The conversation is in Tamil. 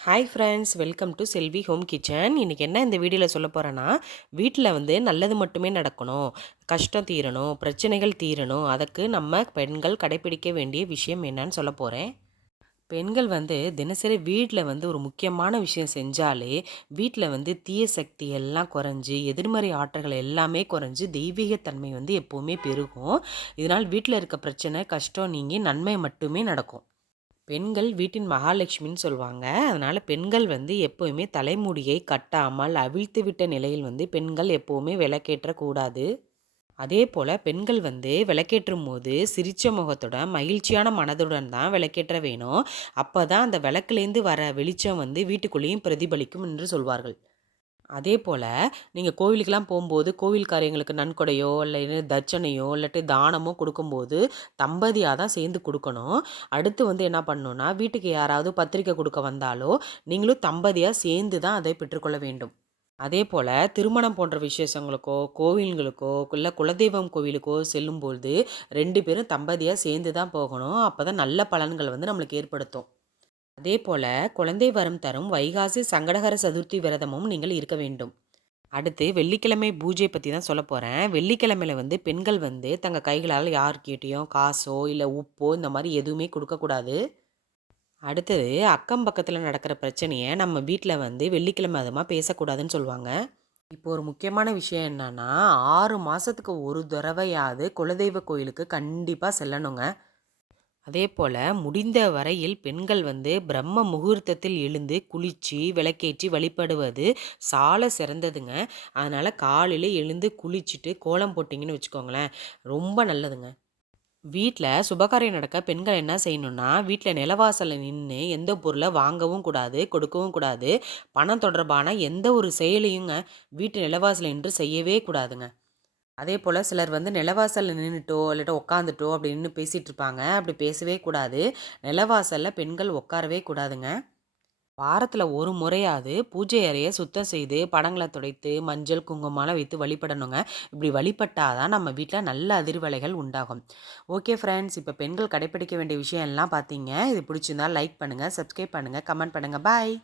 Hi friends, welcome to Selvi home kitchen. இன்றைக்கி என்ன இந்த வீடியோவில் சொல்ல போகிறேன்னா, வீட்டில் வந்து நல்லது மட்டுமே நடக்கணும், கஷ்டம் தீரணும், பிரச்சனைகள் தீரணும். அதுக்கு நம்ம பெண்கள் கடைப்பிடிக்க வேண்டிய விஷயம் என்னன்னு சொல்ல போகிறேன். பெண்கள் வந்து தினசரி வீட்டில் வந்து ஒரு முக்கியமான விஷயம் செஞ்சாலே, வீட்டில் வந்து தீய சக்தி எல்லாம் குறைஞ்சி, எதிர்மறை ஆற்றல்கள் எல்லாமே குறைஞ்சி, தெய்வீகத்தன்மை வந்து எப்போவுமே பெருகும். இதனால் வீட்டில் இருக்க பிரச்சனை, கஷ்டம் நீங்கி நன்மை மட்டுமே நடக்கும். பெண்கள் வீட்டின் மகாலட்சுமின்னு சொல்லுவாங்க. அதனால பெண்கள் வந்து எப்பவுமே தலைமுடியை கட்டாமல் அவிழ்த்துவிட்ட நிலையில் வந்து பெண்கள் எப்பவுமே விளக்கேற்றக்கூடாது. அதேபோல பெண்கள் வந்து விளக்கேற்றும்போது சிரிச்ச முகத்துடன், மகிழ்ச்சியான மனதுடன் தான் விளக்கேற்ற வேணும். அப்பதான் அந்த விளக்குலேருந்து வர வெளிச்சம் வந்து வீட்டுக்குள்ளேயும் பிரதிபலிக்கும் என்று சொல்வார்கள். அதேபோல, நீங்க கோவிலுக்கெல்லாம் போம்போது, கோவில் காரியங்களுக்கு நன்கொடையோ, இல்ல தட்சணையோ, இல்லாட்டி தானமோ குடுக்கும்போது, தம்பதியா தான் சேர்ந்து குடுக்கணும். அடுத்து வந்து என்ன பண்ணணும்னா, வீட்டுக்கு யாராவது பத்திரிக்கை குடுக்க வந்தாலோ, நீங்களும் தம்பதியா சேர்ந்து தான் அதை பெற்றுக்கொள்ள வேண்டும். அதேபோல, திருமணம் போன்ற விசேஷங்களுக்கோ, கோவில்களுக்கோ, இல்ல குலதெய்வம் கோவிலுக்கோ செல்லும்பொழுது, 2 பேரும் தம்பதியா சேர்ந்து தான் போகணும். அப்பதான் நல்ல பலன்கள் வந்து நம்மளுக்கு ஏற்படுத்தும். அதேபோல, குழந்தை வரம் தரும் வைகாசி சங்கடகர சதுர்த்தி விரதமும் நீங்கள் இருக்க வேண்டும். அடுத்து வெள்ளிக்கிழமை பூஜை பத்தி தான் சொல்லப் போறேன். வெள்ளிக்கிழமையில வந்து பெண்கள் வந்து தங்க கைகளால் யார்கிட்டயும் காசோ, இல்ல உப்போ இந்த மாரி எதுவுமே குடுக்கக்கூடாது. அடுத்தது அக்கம் பக்கத்துல நடக்கிற பிரச்சனைய நம்ம வீட்ல வந்து வெள்ளிக்கிழமை அதுமா பேசக்கூடாதுன்னு சொல்லுவாங்க. இப்போ ஒரு முக்கியமான விஷயம் என்னன்னா, 6 மாசத்துக்கு ஒரு தடவையாவது குலதெய்வ கோயிலுக்கு கண்டிப்பா செல்லணுங்க. அதேபோல முடிந்த வரையில் பெண்கள் வந்து பிரம்ம முகூர்த்தத்தில் எழுந்து குளிச்சு விளக்கேற்றி வழிபடுவது சால சிறந்ததுங்க. அதனால காலையில எழுந்து குளிச்சுட்டு கோலம் போட்டிங்கன்னு வச்சுக்கோங்களேன், ரொம்ப நல்லதுங்க. வீட்ல சுபகாரியம் நடக்க பெண்கள் என்ன செய்யணும்னா, வீட்ல நிலவாசல்ல நின்னு எந்த பொருள வாங்கவும் கூடாது, கொடுக்கவும் கூடாது. பணம் தொடர்பான எந்த ஒரு செயலையுங்க வீட்டு நிலவாசல்ல நின்று செய்யவே கூடாதுங்க. அதேபோல சிலர் வந்து நிலவாசல்ல நின்னுட்டோ, இல்லாட்டா உட்காந்துட்டோ அப்படி நின்னு பேசிட்டு இருப்பாங்க. அப்படி பேசவே கூடாது. நிலவாசல்ல பெண்கள் உட்காரவே கூடாதுங்க. வாரத்துல ஒரு முறையாவது பூஜை அறைய சுத்தம் செய்து, படங்கள துடைத்து, மஞ்சள், குங்குமம்லாம் வைத்து வழிபடணுங்க. இப்படி வழிபட்டா தான் நம்ம வீட்ல நல்ல அதிர்வலைகள் உண்டாகும். ஓகே ஃப்ரெண்ட்ஸ், இப்ப பெண்கள் கடைப்பிடிக்க வேண்டிய விஷயம் எல்லாம் பார்த்தீங்க. இது பிடிச்சிருந்தா லைக் பண்ணுங்க, சப்ஸ்கிரைப் பண்ணுங்க, கமெண்ட் பண்ணுங்க. பாய்.